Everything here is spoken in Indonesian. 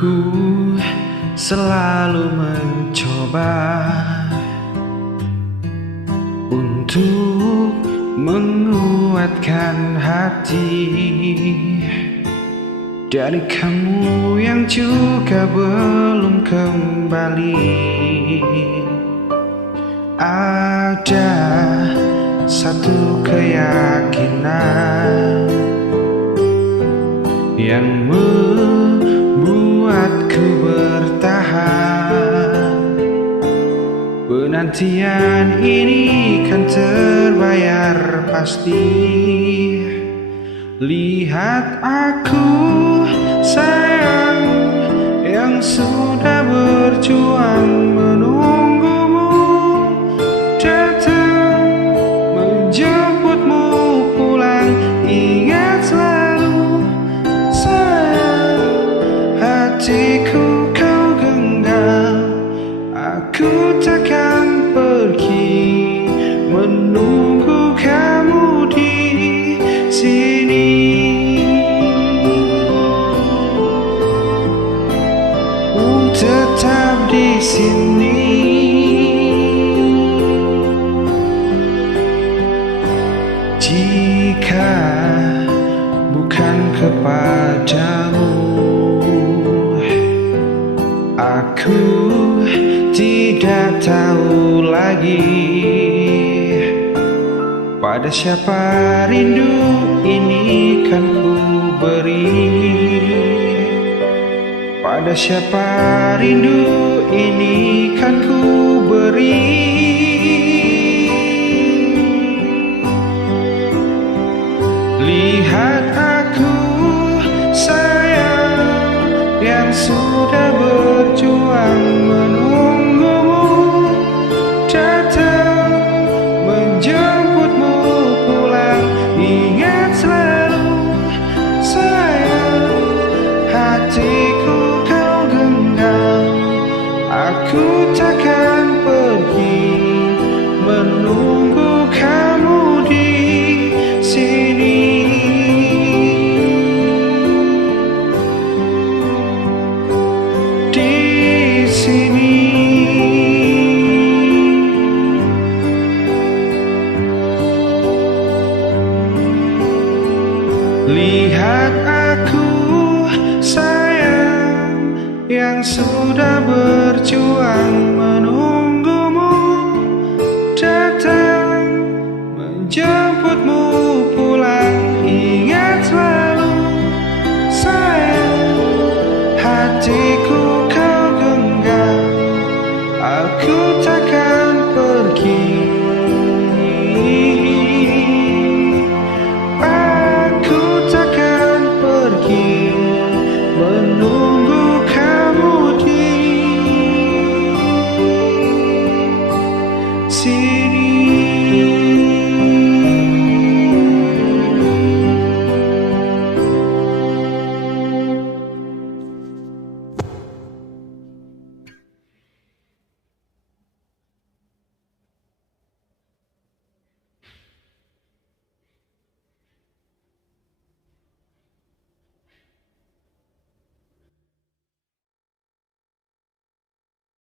Aku selalu mencoba untuk menguatkan hati dari kamu yang juga belum kembali. Ada satu keyakinan yang membuatku bertahan. Penantian ini kan terbayar pasti. Lihat aku sayang yang sudah berjuang menunggumu datang menjemputmu pulang. Ingat selalu sayang, hatiku kau genggam. Aku takkan pergi, menunggu kamu di sini. Tetap di sini. Jika bukan kepadamu, aku tidak tahu lagi pada siapa rindu ini kan ku beri. Pada siapa rindu ini kan ku beri. Lihat aku sayang yang sudah berjuang menunggumu datang menjemputmu pulang. Ingat selalu sayang, hatiku aku takkan pergi, menunggu kamu di sini. Di sini. Lihat aku sayang yang sudah berjuang menunggumu datang menjemputmu pulang. Ingat selalu sayang, hatiku